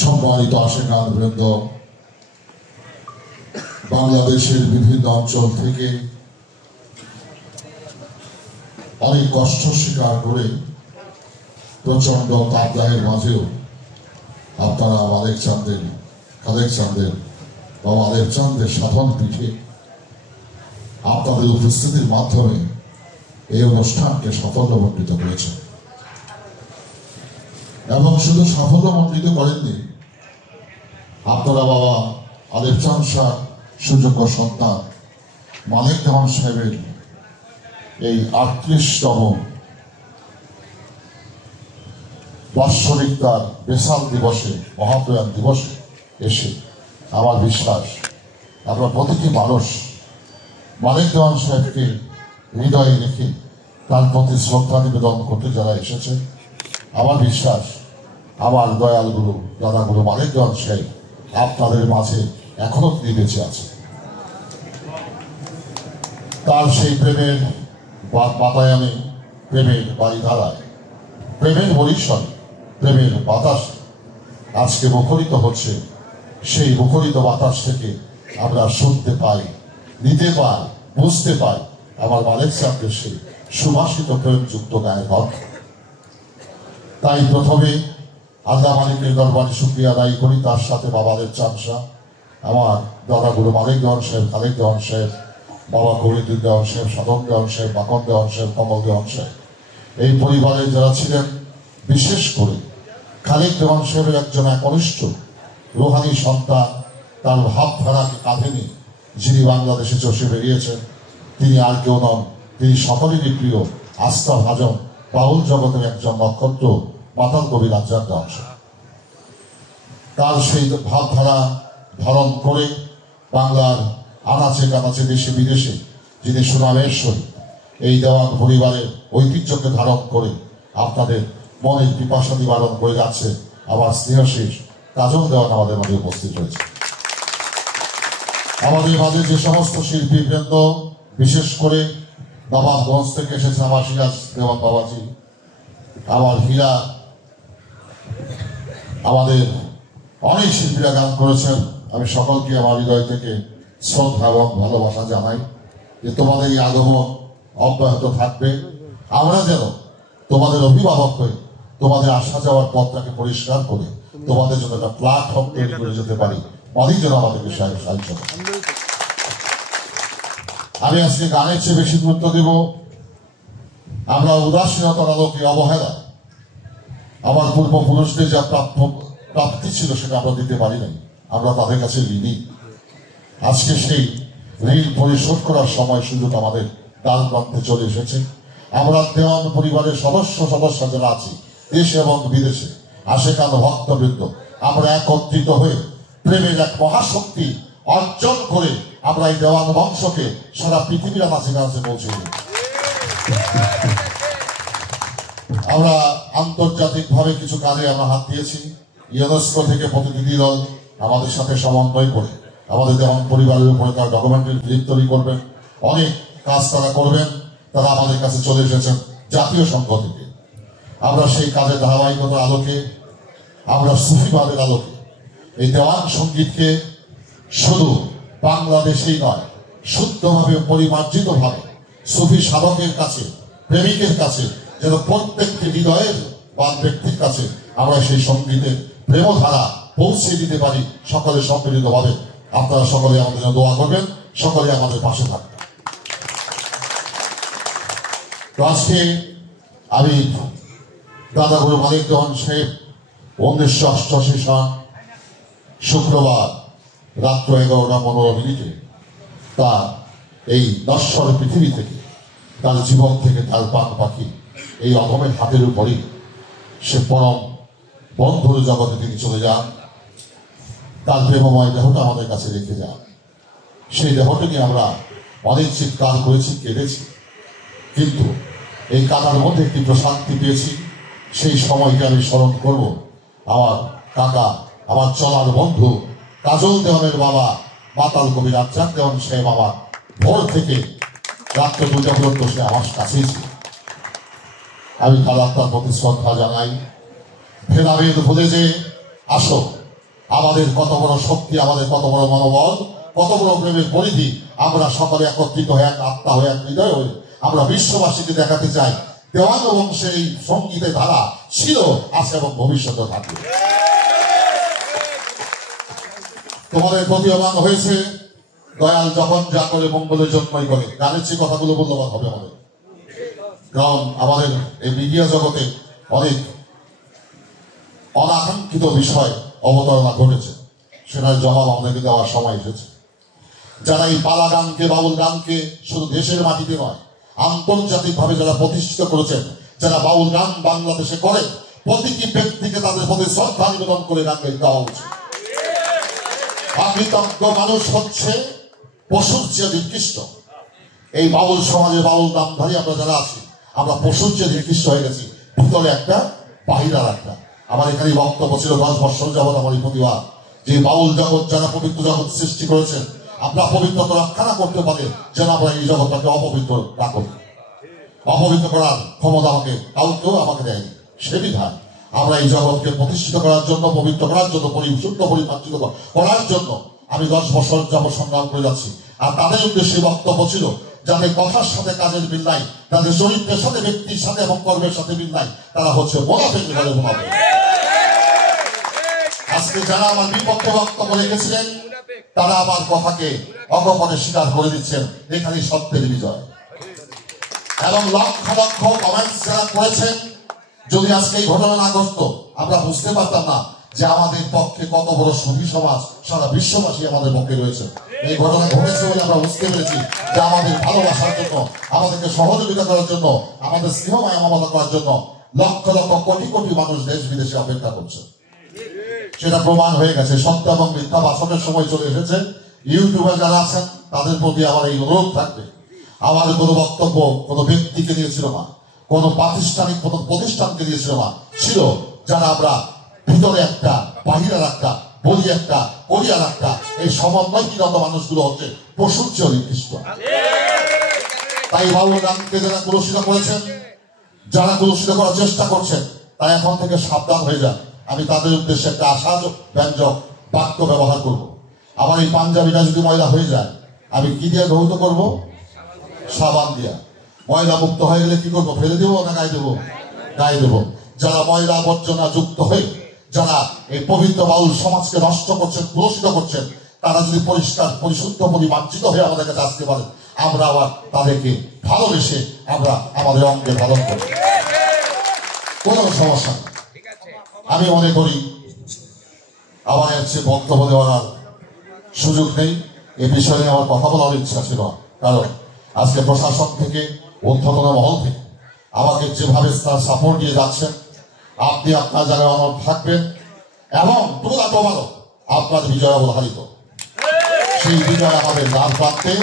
সম্মানিত আশেকান বৃন্দ, বাংলাদেশের বিভিন্ন অঞ্চল থেকে অনেক কষ্ট স্বীকার করে প্রচন্ড তাপদাহের মাঝেও আপনারা মালেক চাঁদের সাধন পিঠে আপনাদের উপস্থিতির মাধ্যমে এই অনুষ্ঠানকে সাফল্যমণ্ডিত করেছেন এবং শুধু সাফল্যমণ্ডিত করেননি, আপনারা বাবা আলেপ চাঁদ শাহ সুযোগ্য সন্তান মালেক দেওয়ান সাহেবের এই 38তম বাৎসরিক তার বেসাল দিবসে, মহাপ্রয়াণ দিবসে এসে আমার বিশ্বাস আপনার প্রতিটি মানুষ মালেক দেওয়ান সাহেবকে হৃদয়ে রেখে তার প্রতি শ্রদ্ধা নিবেদন করতে যারা এসেছে, আমার বিশ্বাস আমার দয়াল গুরু দাদাগুরু মালেক দেওয়ান সাহেব আপনাদের মাঝে এখনো তিনি বেঁচে আছে। তার সেই প্রেমের বাতায়নে, প্রেমের বাড়িধারায়, প্রেমের পরিসরে, প্রেমের বাতাস আজকে মুখরিত হচ্ছে। সেই মুখরিত বাতাস থেকে আমরা শুনতে পাই, নিতে পাই, বুঝতে পাই আমার মালেক চাঁদের সেই সুভাষিত প্রেমযুক্ত গায়ের গন্ধ। তাই প্রথমে আল্লাহ মালিকের দরবারে শুকরিয়া আদায় করি, তার সাথে বাবা আলেপ চাঁদ শাহ, আমার দাদাগুরু মালেক দেওয়ান সাহেব, খালেক দেওয়ান সাহেব, বাবা কবিরুদ্দিন দেওয়ান সাহেব, সাধন দেওয়ান সাহেব, বাকন দেওয়ান সাহেব, কমল দেওয়ান সাহেব, এই পরিবারে যারা ছিলেন, বিশেষ করে খালেক দেওয়ান সাহেবের একজন একনিষ্ঠ রুহানি সন্তান, তার ভাবধারাকে কাঁধে নিয়ে যিনি বাংলাদেশে চষে বেরিয়েছেন, তিনি আর কেউ নন, তিনি সকলেরই প্রিয় আস্থা ভাজন বাউল জগতের একজন নক্ষত্র মাতাল কবি রাজ্জাক দেওয়ান সাহেব। তার সেই ভাবধারা ধারণ করে বাংলার আনাচে কানাচে, দেশে বিদেশে যিনি সুনামের সহিত এই দেওয়ান পরিবারের ঐতিহ্যকে ধারণ করে আপনাদের মনের পিপাসা নিবারণ করে যাচ্ছে, আবার স্নেহশীষ কাজল দেওয়ান আমাদের মাঝে উপস্থিত হয়েছে। আমাদের মাঝে যে সমস্ত শিল্পীবৃন্দ, বিশেষ করে নবাবগঞ্জ থেকে এসেছে আমার সিরাজ দেওয়ান বাবাজি, আমার হীরা, আমাদের অনেক শিল্পীরা গান করেছেন। আমি সকলকে আমার হৃদয় থেকে শ্রদ্ধা এবং ভালোবাসা জানাই যে তোমাদের এই আগমন অব্যাহত থাকবে। আমরা যেন তোমাদের অভিভাবক হয়ে তোমাদের আসা যাওয়ার পথটাকে পরিষ্কার করে তোমাদের জন্য একটা প্ল্যাটফর্ম তৈরি করে যেতে পারি, অনেক যেন আমাদেরকে সাহায্য করে। আমি আজকে গানের চেয়ে বেশি গুরুত্ব দেব আমরা উদাসীনতার আলোকে, অবহেলা, আমার পূর্বপুরুষদের যা প্রাপ্তি ছিল সেটা আমরা দিতে পারি নাই, আমরা তাদের কাছে ঋণী। আজকে সেই ঋণ পরিশোধ করার সময় সুযোগ আমাদের দ্বার প্রান্তে চলে এসেছে। আমরা দেওয়ান পরিবারের সদস্য যারা আছি দেশে এবং বিদেশে, আশেকান ভক্তবৃন্দ, আমরা একত্রিত হয়ে প্রেমের এক মহাশক্তি অর্জন করে আমরা এই দেওয়ান বংশকে সারা পৃথিবীর মাঝে কাছে পৌঁছে দিই। আমরা আন্তর্জাতিকভাবে কিছু কাজে আমরা হাত দিয়েছি। ইউনেস্কো থেকে প্রতিনিধি দল আমাদের সাথে সমন্বয় করে আমাদের দেওয়ান পরিবারের উপরে তার ডকুমেন্টারি ফিল্ম তৈরি করবেন, অনেক কাজ তারা করবেন। তারা আমাদের কাছে চলে এসেছেন জাতীয় সংঘ থেকে। আমরা সেই কাজের ধারাবাহিকতার আলোকে, আমরা সুফিবাদের আলোকে এই দেওয়ান সঙ্গীতকে শুধু বাংলাদেশেই নয়, শুদ্ধভাবে, পরিমার্জিতভাবে সুফি সাধকের কাছে, প্রেমিকের কাছে, যেন প্রত্যেকটি হৃদয়ের বা ব্যক্তির কাছে আমরা সেই সঙ্গীতের প্রেমধারা পৌঁছে দিতে পারি সকলে সম্মিলিতভাবে। আপনারা সকলে আমাদের জন্য দোয়া করবেন, সকলে আমাদের পাশে থাকবেন। তো আজকে আমি দাদাগুরু মালেক দেওয়ান সাহেব 1988 সাল শুক্রবার রাত্র 11:15 তার এই নশ্বর পৃথিবী থেকে, তার জীবন থেকে, তার প্রাণ পাখি এই অধমের হাতের উপরই সে পরম বন্ধুর জগতে তিনি চলে যান। তার প্রেমময় দেহটা আমাদের কাছে রেখে যান। সেই দেহটা নিয়ে আমরা অনেক চিৎকার করেছি, কেঁদেছি, কিন্তু এই কাদার মধ্যে একটি প্রশান্তি পেয়েছি। সেই সময়কে আমি স্মরণ করব আমার কাকা, আমার চলার বন্ধু কাজল দেওয়ানের বাবা মাতাল কবি রাজ্জাক দেওয়ান সাহেব। আমার ভোর থেকে রাত্রে 2টা পর্যন্ত সে আমার কাছেই ছিল। আমি তার আত্মার প্রতি শ্রদ্ধা জানাই। ভেদাভেদ ভুলে যে আসো, আমাদের কত বড় শক্তি, আমাদের কত বড় মনোবল, কত বড় প্রেমের পরিধি। আমরা সকলে একত্রিত হয়ে, এক আত্মা হয়ে, এক হৃদয় হয়ে আমরা বিশ্ববাসীকে দেখাতে চাই দেওয়ান বংশের এই সঙ্গীতের ধারা ছিল, আছে এবং ভবিষ্যতে থাকবে। তোমাদের প্রতীয়মান হয়েছে দয়াল যখন যা করে মঙ্গলের জন্যই করে। গানের যে কথাগুলো মূল্যবান হবে আমাদের, কারণ আমাদের এই মিডিয়া জগতে অনেক অনাকাঙ্ক্ষিত বিষয় অবতারণা ঘটেছে, সেটার জবাব আমাদেরকে দেওয়ার সময় এসেছে। যারা এই পালা গানকে, বাউল গানকে শুধু দেশের মাটিতে নয়, আন্তর্জাতিকভাবে যারা প্রতিষ্ঠিত করেছেন, যারা বাউল গান বাংলাদেশে করেন, প্রতিটি ব্যক্তিকে তাদের প্রতি শ্রদ্ধা নিবেদন করে গান গাইতে দেওয়া উচিত। কৃতজ্ঞ মানুষ হচ্ছে পশুর চেয়ে নিকৃষ্ট। এই বাউল সমাজে, বাউল নামধারী আমরা যারা আছি, আমরা পশুর চেয়ে নিকৃষ্ট হয়ে গেছি, ভিতরে একটা বাহিরার একটা। আমার এখানে বক্তব্য ছিল 10 বছর যাবৎ আমার এই প্রতিবাদ, যে বাউল জগৎ যারা পবিত্র জগৎ সৃষ্টি করেছেন, আমরা পবিত্রতা রক্ষা না করতে পারে যেন আমরা এই জগৎটাকে অপবিত্র না করি। অপবিত্র করার ক্ষমতা কাউকেও আমাকে দেয়নি। সে বিধায় আমরা এই জগৎকে প্রতিষ্ঠিত করার জন্য, পবিত্র করার জন্য, পরিশুদ্ধ পরিমার্জিত করার জন্য আমি 10 বছর যাবৎ সংগ্রাম করে যাচ্ছি। আর তাদের উদ্দেশ্যে বক্তব্য ছিল যাদের কথার সাথে কাজের মিল নাই, তাদের চরিত্রের সাথে, ব্যক্তির সাথে এবং কর্মের সাথে মিল নাই, তারা হচ্ছে মুনাফিক। আজকে যারা আমার বিপক্ষে বক্তব্য রেখেছিলেন, তারা আমার কথাকে অগপনে স্বীকার করে দিচ্ছেন। এখানেই সত্যের বিজয়। এবং লক্ষ লক্ষ কমেন্টস যারা করেছেন, যদি আজকে এই ঘটনা না ঘটতো, আমরা বুঝতে পারতাম না যে আমাদের পক্ষে কত বড় সুধী সমাজ, সারা বিশ্ববাসী আমাদের পক্ষে রয়েছে। এই ঘটনা ঘটেছে বলে আমরা বুঝতে পেরেছি যে আমাদের ভালোবাসার জন্য, আমাদেরকে সহযোগিতা করার জন্য, আমাদের স্নেহ মায়া মমতা করার জন্য লক্ষ লক্ষ কোটি কোটি মানুষ দেশ বিদেশে অপেক্ষা করছে। সেটা প্রমাণ হয়ে গেছে। সত্য এবং মিথ্যা বাছনের সময় চলে এসেছে। ইউটিউবে যারা আছেন তাদের প্রতি আমার এই অনুরোধ থাকবে, আমার কোনো বক্তব্য কোনো ব্যক্তিকে দিয়েছিল না, কোনো প্রাতিষ্ঠানিক কোনো প্রতিষ্ঠানকে দিয়েছিল না, ছিল যারা আমরা ভিতরে একটা, বাহিরের একটা, বলি একটা, করিয়ার একটা, এই সমন্বয়হীনত মানুষগুলো হচ্ছে পশুর চেয়ে নিকৃষ্ট। তাই বাউল গানকে যারা কলুষিত করেছেন, যারা কলুষিত করার চেষ্টা করছেন, তাই এখন থেকে সাবধান হয়ে যান। আমি তাদের উদ্দেশ্যে একটা আশাব্যঞ্জক বাক্য ব্যবহার করব। আমার এই পাঞ্জাবিটা যদি ময়লা হয়ে যায়, আমি কি দিয়ে ধৌত করব? সাবান দিয়া। ময়লা মুক্ত হয়ে গেলে কি করবো? ফেলে দেবো না গায়ে দেবো? গায়ে দেবো। যারা ময়লা আবর্জনা যুক্ত হয়ে যারা এই পবিত্র বাউল সমাজকে নষ্ট করছেন, কলুষিত করছেন, তারা যদি পরিষ্কার, পরিশুদ্ধ, পরিমার্জিত হয়ে আমাদের কাছে আসতে পারেন, আমরা আবার তাদেরকে ভালোবেসে আমরা আমাদের অঙ্গে ধারণ করি, কোনো সমস্যা নেই। আমি মনে করি আমার হচ্ছে বক্তব্য দেওয়ার সুযোগ নেই। এ বিষয়ে আমার কথা বলার ইচ্ছা ছিল, কারণ আজকে প্রশাসন থেকে, ঊর্ধ্বতন মহল থেকে আমাকে যেভাবে তার সাপোর্ট দিয়ে যাচ্ছেন, আপনি আপনার জায়গায় অনড় থাকবেন এবং তুলাতমারও আপনার বিজয় অবধারিত। সেই বিজয় আমাদের দ্বার প্রান্তে।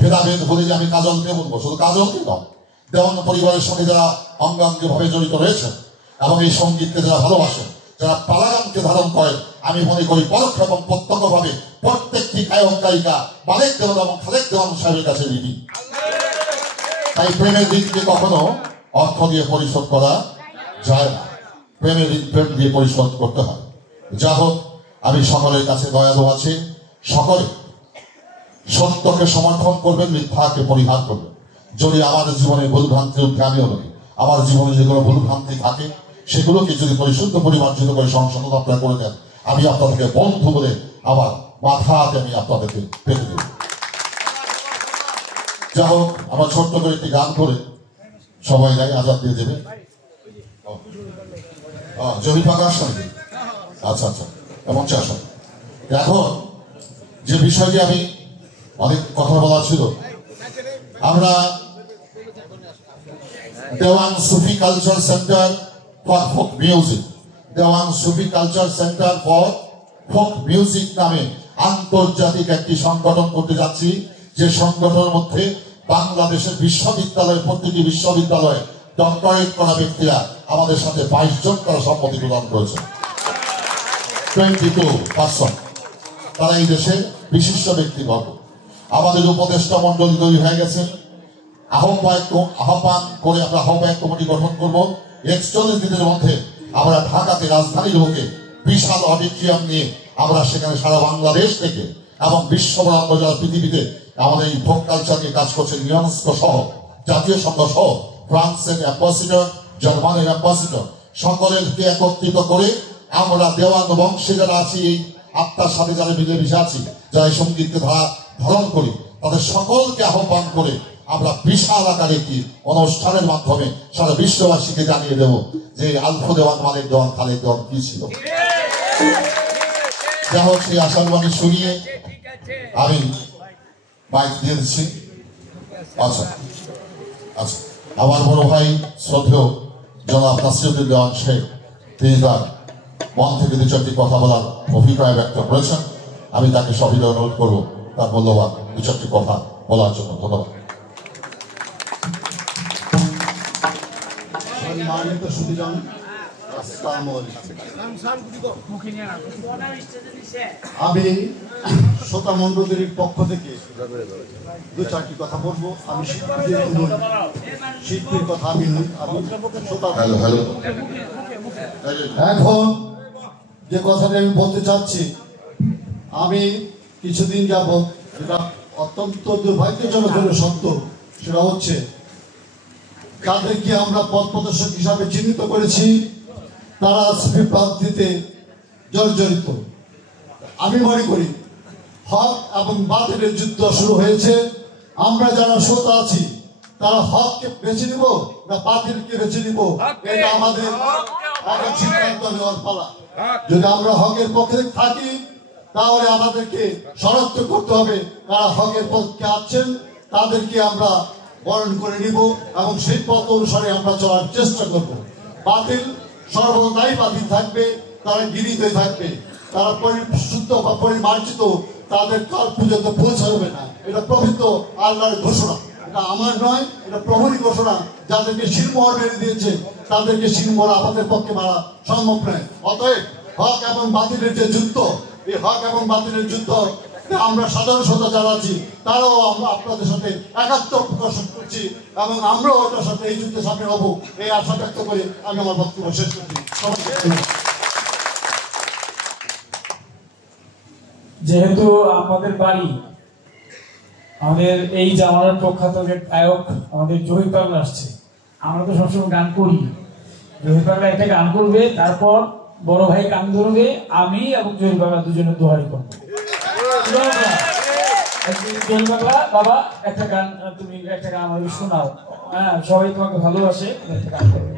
ভেদাভেদ বলে যে আমি কাজলকে বলবো, শুধু কাজলকে নয়, দেওয়ান পরিবারের সঙ্গে যারা অঙ্গাঙ্গি ভাবে জড়িত রয়েছেন এবং এই সঙ্গীতকে যারা ভালোবাসেন, যারা পালাগানকে ধারণ করেন, আমি মনে করি পরোক্ষ এবং প্রত্যক্ষভাবে প্রত্যেকটি গায়ক গায়িকা মালিক দেওয়ান এবং খালেক দেওয়ান সাহেবের কাছে ঋণী। তাই প্রেমের ঋণকে কখনো অর্থ দিয়ে পরিশোধ করা যায় না। প্রেমের ঋণ প্রেম দিয়ে পরিশোধ করতে হয়। যা হোক, আমি সকলের কাছে দয়ালু আছি। সকলে সত্যকে সমর্থন করবেন, মিথ্যাকে পরিহার করবেন। যদি আমাদের জীবনে ভুলভ্রান্তির উঠে আমিও বলি, আমার জীবনে যেগুলো ভুলভ্রান্তি থাকে সেগুলোকে যদি পরিশুদ্ধ পরিমার্জিত করে সংশোধন আপনারা করে দেন, আমি আপনাদেরকে বন্ধু বলে আমার মাথাতে আমি আপনাদেরকে পেতে দেব। যা হোক, আমার ছোট্ট করে একটি গান করে সবাই নাই আজাদ দিয়ে দেবে। জমি পাকা আসন। আচ্ছা আচ্ছা, এমন আসন। এখন যে বিষয়টি আমি অনেক কথা বলার ছিল, আমরা Dewan Sufi culture centre for folk music, Dewan Sufi culture centre for folk music নামে আন্তর্জাতিক একটি সংগঠন করতে যাচ্ছি। যে সংগঠনের মধ্যে বাংলাদেশের বিশ্ববিদ্যালয়, প্রতিটি বিশ্ববিদ্যালয়ে ডক্টরেট করা ব্যক্তিরা আমাদের সাথে 22 জন তারা সম্মতি প্রদান করেছে। 22%। তারা এই দেশের বিশিষ্ট ব্যক্তিবর্গ। আমাদের উপদেষ্টা মন্ডলী তৈরি হয়ে গেছেন। আহ্বান করে আমরা আহ্বায়ক কমিটি গঠন করব। ৪১ দিনের মধ্যে আমরা ঢাকাতে রাজধানীর বুকে বিশাল অডিটোরিয়াম নিয়ে আমরা সেখানে সারা বাংলাদেশ থেকে এবং বিশ্বব্রহ্মাণ্ড যারা পৃথিবীতে আমাদের এই ফোক কালচার নিয়ে কাজ করছেন ইউনেস্কো সহ জাতীয় সংঘ সহ ফ্রান্সের অ্যাম্বাসিডর, জার্মানির অ্যাম্বাসিডর সকলেরকে একত্রিত করে আমরা দেওয়ান বংশে যারা আছি, এই আত্মার সাথে যারা মিলেমিশে আছি, যারা এই সঙ্গীতকে ধারণ করি, তাদের সকলকে আহ্বান করে আমরা বিশাল আকারে একটি অনুষ্ঠানের মাধ্যমে সারা বিশ্ববাসীকে জানিয়ে দেব যে আলফ দেওয়ান, মালিক দেওয়ান, খালেদ দেওয়ান কি ছিল। যা হোক, সেই আশাবাণী শুনিয়ে আমি মাইক দিয়ে দিচ্ছি। আচ্ছা আচ্ছা, আমার বড় ভাই শ্রদ্ধেয় জনাব নাসিরুদ্দিন দেওয়ান শেখ, তিনি তার মন থেকে দু চারটি কথা বলার অভিপ্রায় ব্যক্ত করেছেন। আমি তাকে সবিনয় অনুরোধ করবো তার মূল্যবান দু চারটি কথা বলার জন্য। ধন্যবাদ। সম্মানিত সুধীজন, আমি শ্রোতা মণ্ডলীর পক্ষ থেকে দু চারটি কথা বলবো। আমি শিল্পীর কথা আমি শ্রোতা। এখন যে কথাটা আমি বলতে চাচ্ছি, আমি কিছুদিন যাবৎ যেটা অত্যন্ত দুর্ভাগ্যজনক সত্য, সেটা হচ্ছে তাদেরকে আমরা পথ প্রদর্শক হিসাবে চিহ্নিত করেছি, তারা বিভ্রান্তিতে জর্জরিত। আমি মনে করি হক এবং বাতিলের যুদ্ধ শুরু হয়েছে। আমরা যারা শ্রোতা আছি তারা হককে বেছে নিব না বাতিলকে বেছে নিব, এটা আমাদের এখন সিদ্ধান্ত নেওয়ার পালা। যদি আমরা হকের পক্ষে থাকি তাহলে আমাদেরকে শনাক্ত করতে হবে কারা হকের পক্ষে আছেন, তাদেরকে আমরা বরণ করে নিব এবং সেই পথ অনুসারে আমরা চলার চেষ্টা করব। বাতিল সর্বদাই বাতিল থাকবে, তারা গৃহীত থাকবে, তারা পরিশুদ্ধ বা পরিমার্জিত, তাদের কাল পর্যন্ত পৌঁছাবে না। এটা পবিত্র আল্লাহর ঘোষণা, এটা আমার নয়, এটা প্রভুরই ঘোষণা। যাদেরকে শিরমোহর মেরে দিয়েছে তাদেরকে শিরমোহর আমাদের পক্ষে মারা সম্ভব নয়। অতএব হক এবং বাতিলের যে যুদ্ধ, এই হক এবং বাতিলের যুদ্ধ আমরা সাধারণ শ্রোতা যারা আছি তারাও আমরা আপনাদের সাথে একাত্ম প্রকাশ করছি এবং আমরাও ওটার সাথে এই যুদ্ধে সামিল হবো, এই আশা ব্যক্ত করে আমি আমার বক্তব্য শেষ করছি। যেহেতু আমাদের বাড়ি, আমাদের এই জামানার প্রখ্যাত গায়ক আমাদের জহির পাগলা আসছে, আমরা তো সবসময় গান করি। জহির পাগলা একটা গান করবে, তারপর বড় ভাই গান ধরবে, আমি এবং জহির পাগলা দুজনে দোহারি করবো। জহির পাগলা, বাবা একটা গান, তুমি একটা গান আমাকে শোনাও। হ্যাঁ, সবাই তোমাকে ভালোবাসে, একটা গান করবে।